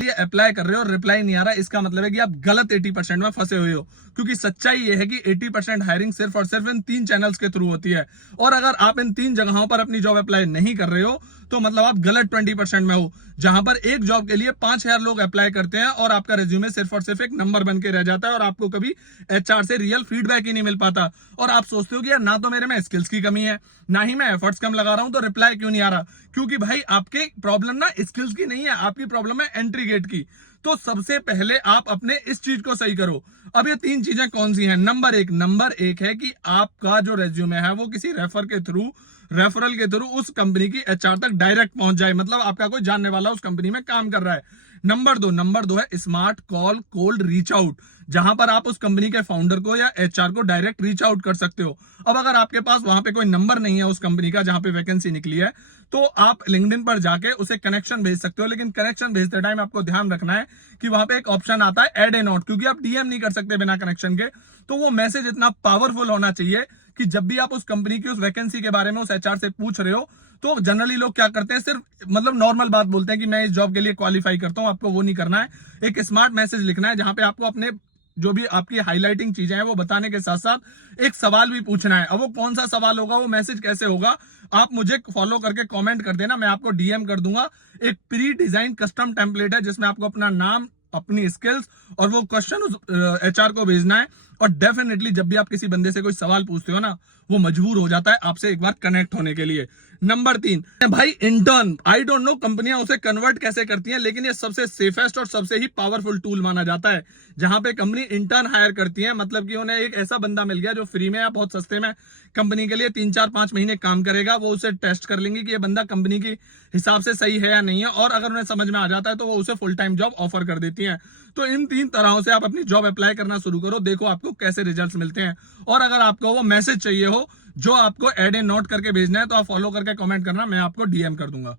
ये अप्लाई कर रहे हो, रिप्लाई नहीं आ रहा, इसका मतलब है कि आप गलत 80% में फंसे हुए हो। क्योंकि सच्चाई ये है कि 80% हायरिंग सिर्फ और सिर्फ इन 3 चैनल्स के थ्रू होती है। और अगर आप इन 3 जगहों पर अपनी जॉब अप्लाई नहीं कर रहे हो तो मतलब आप गलत 20% में हो, जहां पर एक जॉब के लिए 5000 लोग अप्लाई करते हैं और आपका रिज्यूमे सिर्फ और सिर्फ एक नंबर बन के रह जाता है और आपको कभी एचआर से रियल फीडबैक ही नहीं मिल पाता। और आप सोचते हो कि यार ना तो मेरे में स्किल्स की कमी है, ना ही मैं एफर्ट्स कम लगा रहा हूं, तो रिप्लाई क्यों नहीं आ रहा। क्योंकि भाई आपके प्रॉब्लम ना स्किल्स की नहीं है, आपकी प्रॉब्लम है एंट्री गेट की। तो सबसे पहले आप अपने इस चीज को सही करो। अब ये 3 चीजें कौन सी हैं? नंबर एक है कि आपका जो रेज्यूमे है वो किसी रेफरल के थ्रू उस कंपनी की एचआर तक डायरेक्ट पहुंच जाए, मतलब आपका कोई जानने वाला उस कंपनी में काम कर रहा है। नंबर दो है smart call cold reach out, जहां पर आप उस कंपनी के फाउंडर को या एचआर को डायरेक्ट रीच आउट कर सकते हो। अब अगर आपके पास वहां पे कोई नंबर नहीं है उस कंपनी का जहां पे वैकेंसी निकली है, तो आप लिंक्डइन पर जाके उसे कनेक्शन भेज सकते हो। लेकिन कनेक्शन भेजते टाइम आपको ध्यान रखना है कि वहां पे एक ऑप्शन आता है ऐड ए नोट, क्योंकि आप डीएम नहीं कर सकते बिना कनेक्शन के। तो वो मैसेज इतना पावरफुल होना चाहिए कि जब भी आप उस कंपनी की उस वैकेंसी के बारे में उस एचआर से पूछ रहे हो, तो जनरली लोग क्या करते हैं, सिर्फ मतलब नॉर्मल बात बोलते हैं कि मैं इस जॉब के लिए क्वालिफाई करता हूं। आपको वो नहीं करना है, एक स्मार्ट मैसेज लिखना है जहां पे आपको अपने जो भी आपकी हाईलाइटिंग चीजें हैं वो बताने के साथ साथ एक सवाल भी पूछना है। अब वो कौन सा सवाल होगा, वो मैसेज कैसे होगा, आप मुझे फॉलो करके कमेंट कर देना, मैं आपको डीएम कर दूंगा। एक प्री डिजाइन कस्टम टेम्पलेट है जिसमें आपको अपना नाम, अपनी स्किल्स और वो क्वेश्चन उस एचआर को भेजना है। और डेफिनेटली जब भी आप किसी बंदे से कोई सवाल पूछते हो ना, वो मजबूर हो जाता है आपसे एक बार कनेक्ट होने के लिए। नंबर 3 भाई इंटर्न। आई डोंट नो कंपनियां उसे कन्वर्ट कैसे करती हैं, लेकिन ये सबसे सेफेस्ट और सबसे ही पावरफुल टूल माना जाता है। जहां पे कंपनी इंटर्न हायर करती है, मतलब कि उन्हें एक ऐसा बंदा मिल गया जो फ्री में या बहुत सस्ते में कंपनी के लिए 3-4-5 महीने काम करेगा। वो उसे टेस्ट कर लेंगे कि ये बंदा कंपनी की हिसाब से सही है या नहीं है, और अगर उन्हें समझ में आ जाता है तो वो उसे फुल टाइम जॉब ऑफर कर देती है। तो इन 3 तरहों से आप अपनी जॉब अप्लाई करना शुरू करो, देखो आपको कैसे रिजल्ट्स मिलते हैं। और अगर आपको वो मैसेज चाहिए हो जो आपको ऐड ए नोट करके भेजना है, तो आप फॉलो करके कमेंट करना, मैं आपको डीएम कर दूंगा।